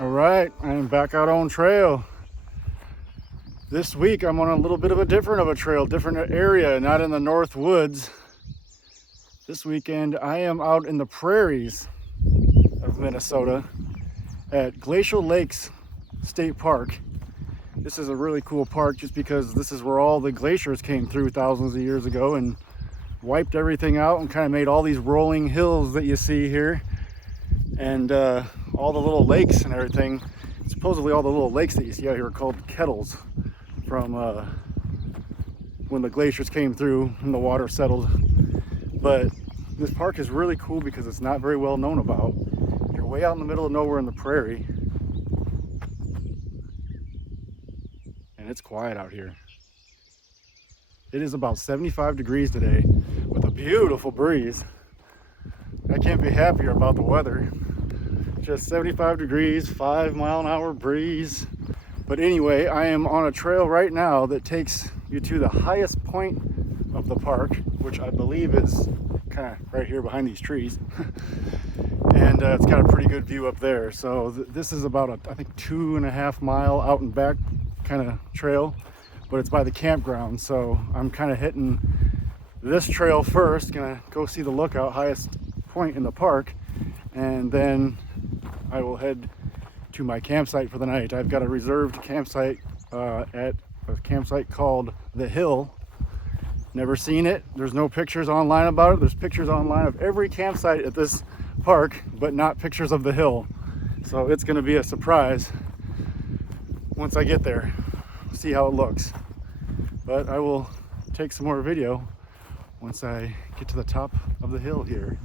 All right, I'm back out on trail. This week I'm on a little bit of a different area, not in the North Woods. This weekend I am out in the prairies of Minnesota at Glacial Lakes State Park. This is a really cool park just because this is where all the glaciers came through thousands of years ago and wiped everything out and kind of made all these rolling hills that you see here. And all the little lakes and everything. Supposedly all the little lakes that you see out here are called kettles from when the glaciers came through and the water settled. But this park is really cool because it's not very well known about. You're way out in the middle of nowhere in the prairie. And it's quiet out here. It is about 75 degrees today with a beautiful breeze. I can't be happier about the weather. Just 75 degrees, 5-mile-an-hour breeze. But anyway, I am on a trail right now that takes you to the highest point of the park, which I believe is kind of right here behind these trees. And it's got a pretty good view up there. So this is about I think 2.5 mile out and back kind of trail, but it's by the campground. So I'm kind of hitting this trail first, gonna go see the lookout, highest point in the park, and then I will head to my campsite for the night. I've got a reserved campsite at a campsite called The Hill. Never seen it. There's no pictures online about it. There's pictures online of every campsite at this park, but not pictures of The Hill. So it's gonna be a surprise once I get there. See how it looks. But I will take some more video once I get to the top of the hill here.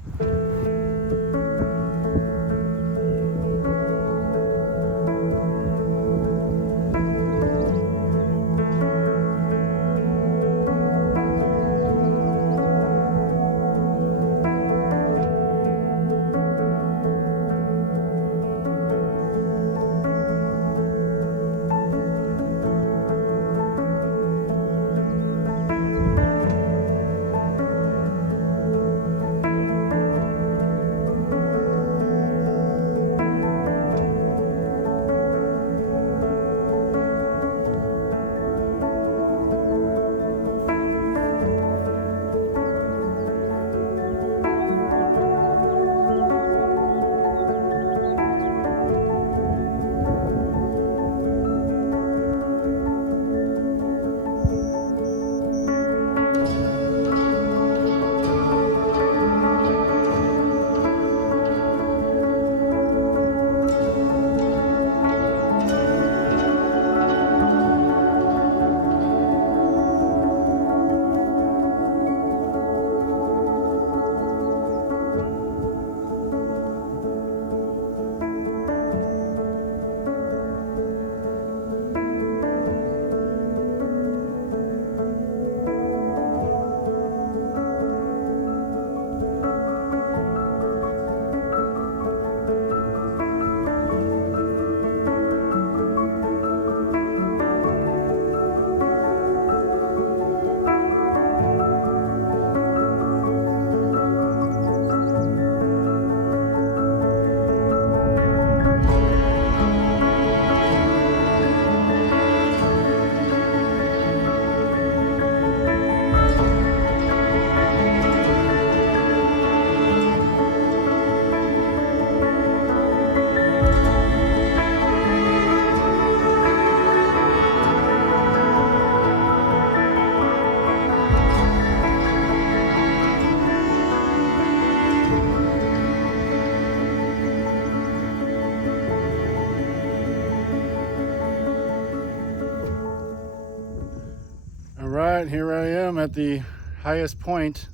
All right, here I am at the highest point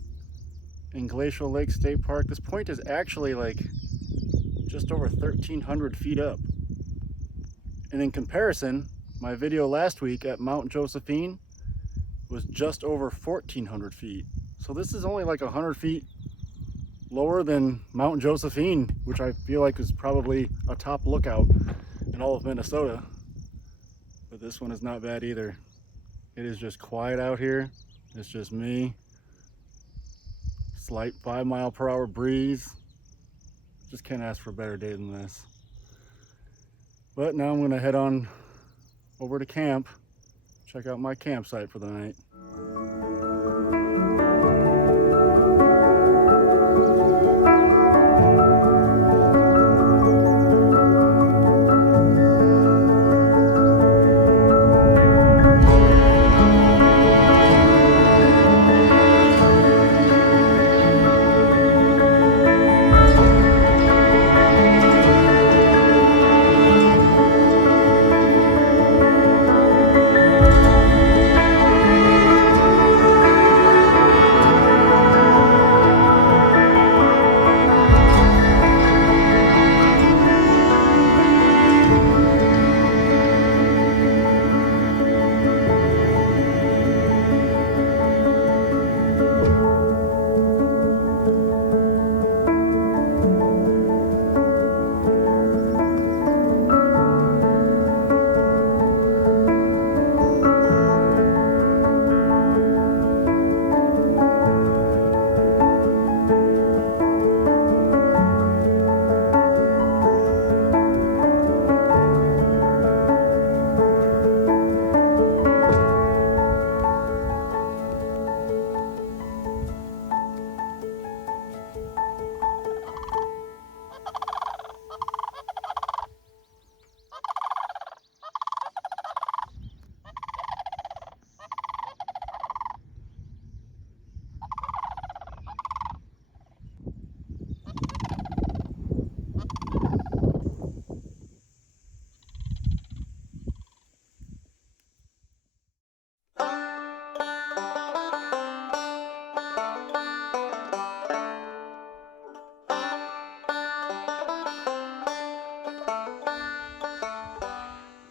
in Glacial Lake State Park. This point is actually like just over 1,300 feet up. And in comparison, my video last week at Mount Josephine was just over 1,400 feet. So this is only like 100 feet lower than Mount Josephine, which I feel like is probably a top lookout in all of Minnesota. But this one is not bad either. It is just quiet out here. It's just me. Slight 5-mile-per-hour breeze. Just can't ask for a better day than this. But now I'm gonna head on over to camp, check out my campsite for the night.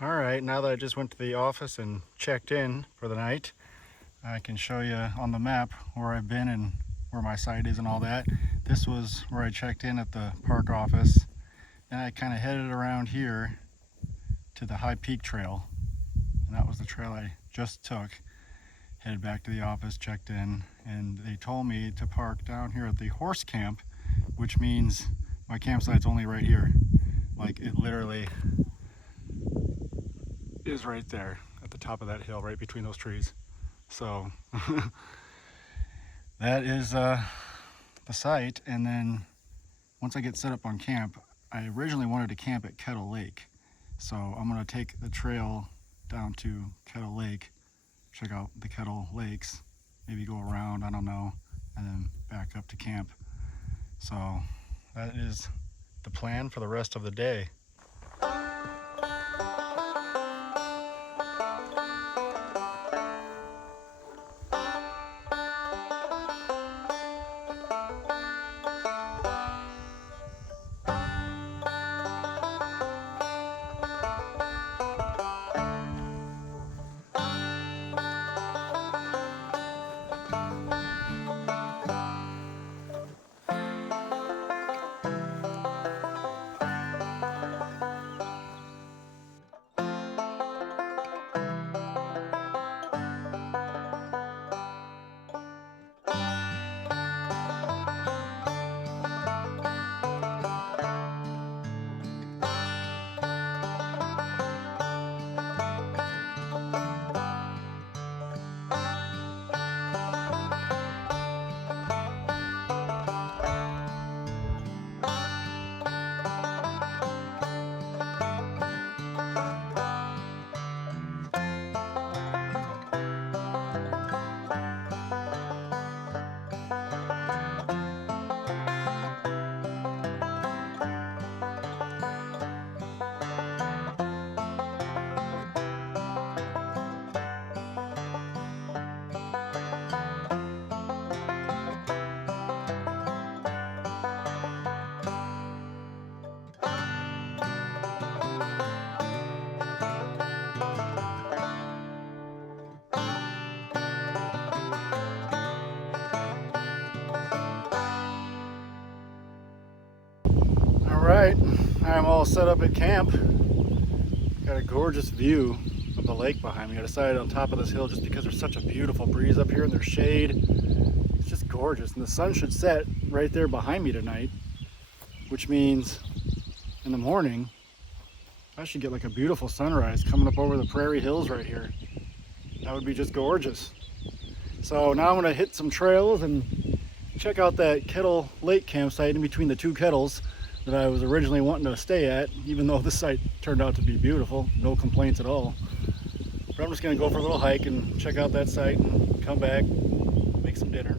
All right, now that I just went to the office and checked in for the night, I can show you on the map where I've been and where my site is and all that. This was where I checked in at the park office. Then I kind of headed around here to the High Peak Trail, and that was the trail I just took. Headed back to the office, checked in, and they told me to park down here at the horse camp, which means my campsite's only right here. Like, it literally is right there at the top of that hill, right between those trees. So that is the site. And then once I get set up on camp, I originally wanted to camp at Kettle Lake, so I'm going to take the trail down to Kettle Lake, check out the Kettle Lakes, maybe go around, I don't know, and then back up to camp. So that is the plan for the rest of the day. Alright, I'm all set up at camp. Got a gorgeous view of the lake behind me. I decided on top of this hill just because there's such a beautiful breeze up here and there's shade. It's just gorgeous, and the sun should set right there behind me tonight, which means in the morning I should get like a beautiful sunrise coming up over the prairie hills right here. That would be just gorgeous. So now I'm gonna hit some trails and check out that Kettle Lake campsite in between the two kettles that I was originally wanting to stay at, even though this site turned out to be beautiful, no complaints at all. But I'm just gonna go for a little hike and check out that site and come back, make some dinner.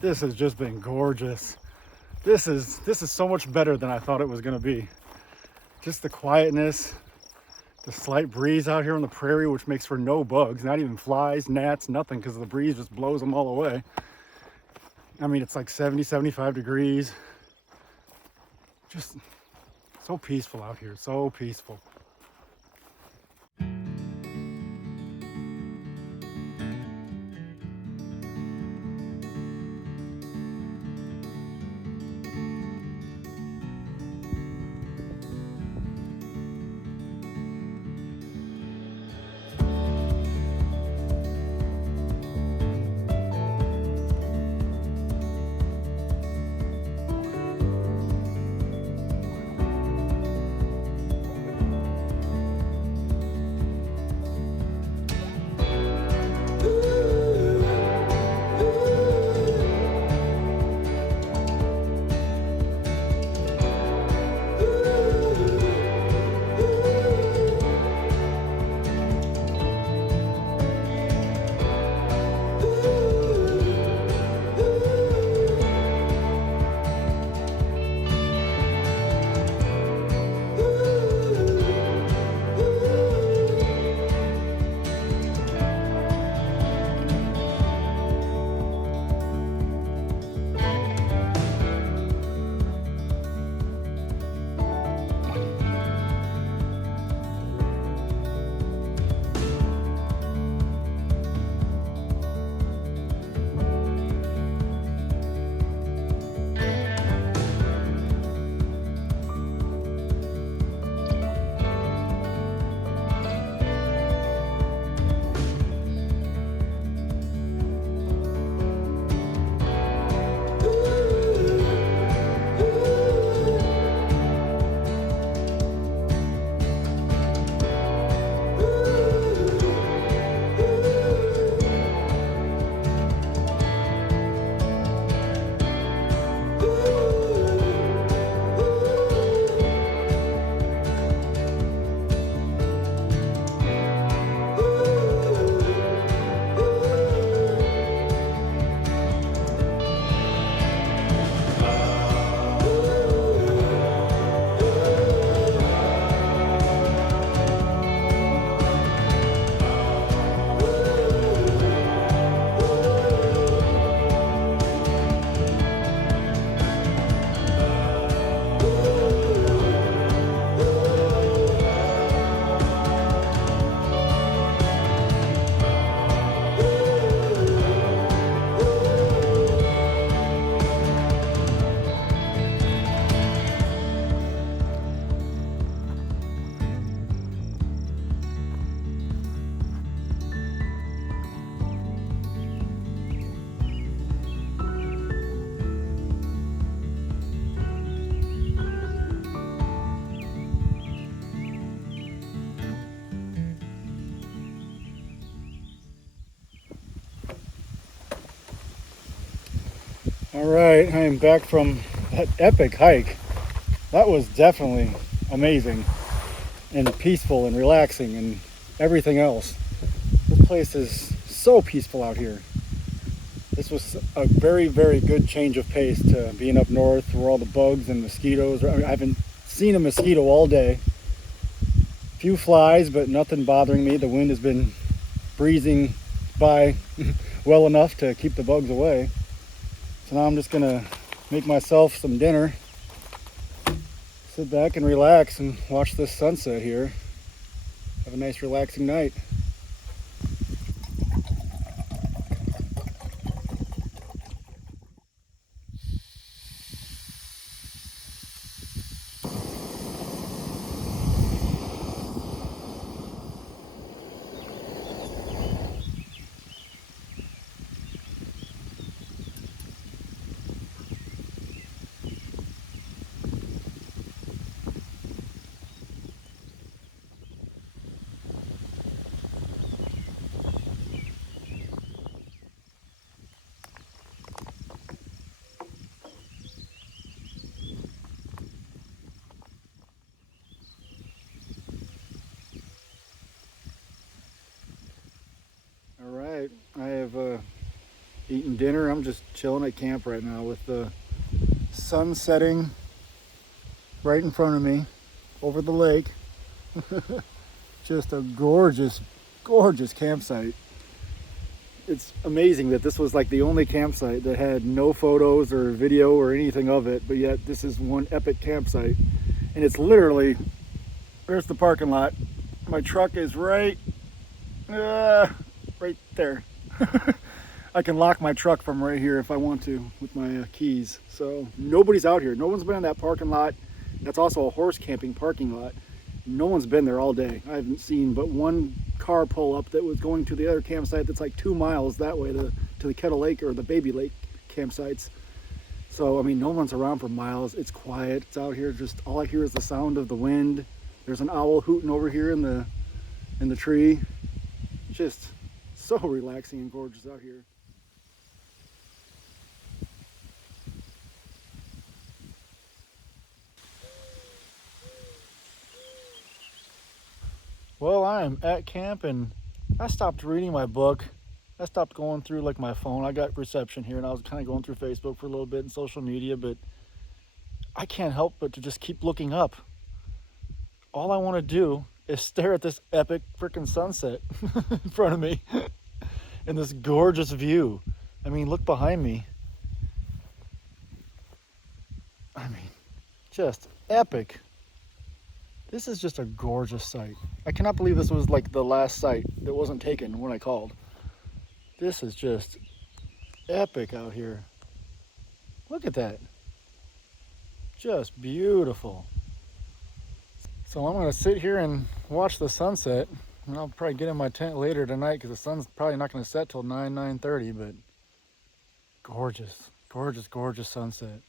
This has just been gorgeous. This is so much better than I thought it was gonna be. Just the quietness, the slight breeze out here on the prairie, which makes for no bugs, not even flies, gnats, nothing, because the breeze just blows them all away. I mean, it's like 70, 75 degrees. Just so peaceful out here, so peaceful. All right, I am back from that epic hike. That was definitely amazing and peaceful and relaxing and everything else. This place is so peaceful out here. This was a very, very good change of pace to being up north where all the bugs and mosquitoes. I haven't seen a mosquito all day. Few flies, but nothing bothering me. The wind has been breezing by well enough to keep the bugs away. So now I'm just gonna make myself some dinner, sit back and relax and watch this sunset here. Have a nice relaxing night. All right, I have eaten dinner. I'm just chilling at camp right now with the sun setting right in front of me over the lake. Just a gorgeous, gorgeous campsite. It's amazing that this was like the only campsite that had no photos or video or anything of it, but yet this is one epic campsite. And it's literally, there's the parking lot. My truck is right there. I can lock my truck from right here if I want to with my keys. So nobody's out here. No one's been in that parking lot. That's also a horse camping parking lot. No one's been there all day. I haven't seen but one car pull up that was going to the other campsite that's like 2 miles that way to the Kettle Lake or the Baby Lake campsites. So, I mean, no one's around for miles. It's quiet. It's out here. Just all I hear is the sound of the wind. There's an owl hooting over here in the tree. Just so relaxing and gorgeous out here. Well, I am at camp and I stopped reading my book. I stopped going through like my phone. I got reception here and I was kind of going through Facebook for a little bit and social media, but I can't help but to just keep looking up. All I want to do is stare at this epic freaking sunset in front of me and this gorgeous view. I mean, look behind me. I mean, just epic. This is just a gorgeous sight. I cannot believe this was like the last site that wasn't taken when I called. This is just epic out here. Look at that. Just beautiful. So I'm gonna sit here and watch the sunset. And I'll probably get in my tent later tonight because the sun's probably not gonna set till 9:30, but gorgeous, gorgeous, gorgeous sunset.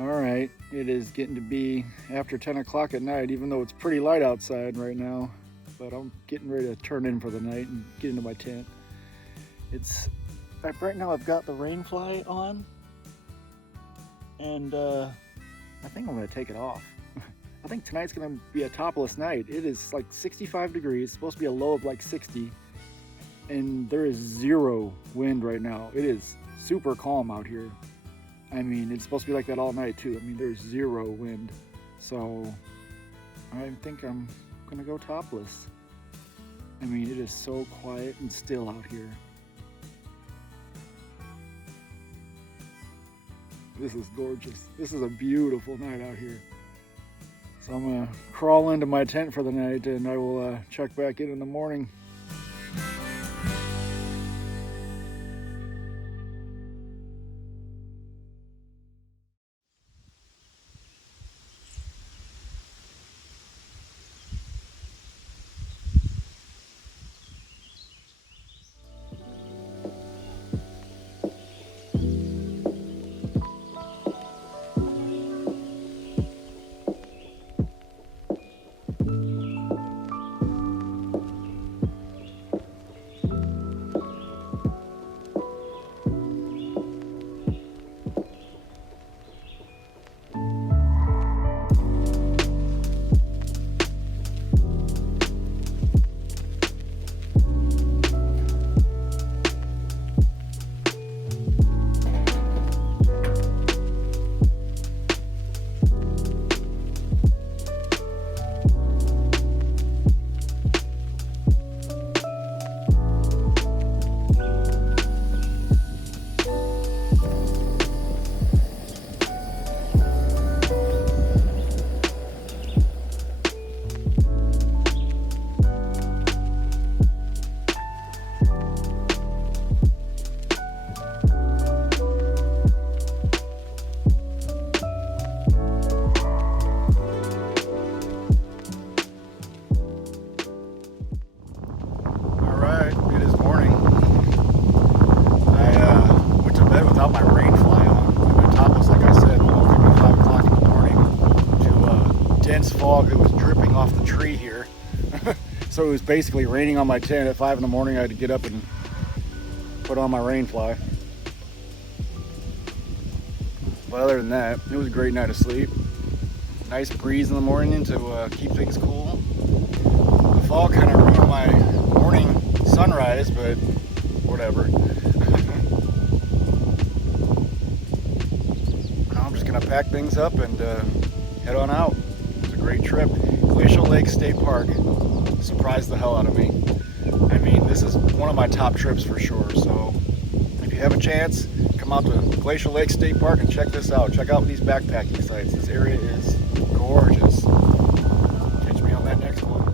All right, it is getting to be after 10 o'clock at night, even though it's pretty light outside right now. But I'm getting ready to turn in for the night and get into my tent. It's right now I've got the rain fly on, and I think I'm gonna take it off. I think tonight's gonna be a topless night. It is like 65 degrees, it's supposed to be a low of like 60, and there is zero wind right now. It is super calm out here. I mean, it's supposed to be like that all night too. I mean, there's zero wind. So I think I'm gonna go topless. I mean, it is so quiet and still out here. This is gorgeous. This is a beautiful night out here. So I'm gonna crawl into my tent for the night, and I will check back in the morning. Fog that was dripping off the tree here. So it was basically raining on my tent. At 5 in the morning I had to get up and put on my rain fly. But other than that, it was a great night of sleep. Nice breeze in the morning to keep things cool. The fog kind of ruined my morning sunrise, but whatever. Now I'm just gonna pack things up and head on out. Great trip. Glacial Lake State Park surprised the hell out of me. I mean, this is one of my top trips for sure. So if you have a chance, come out to Glacial Lake State Park and check this out. Check out these backpacking sites. This area is gorgeous. Catch me on that next one.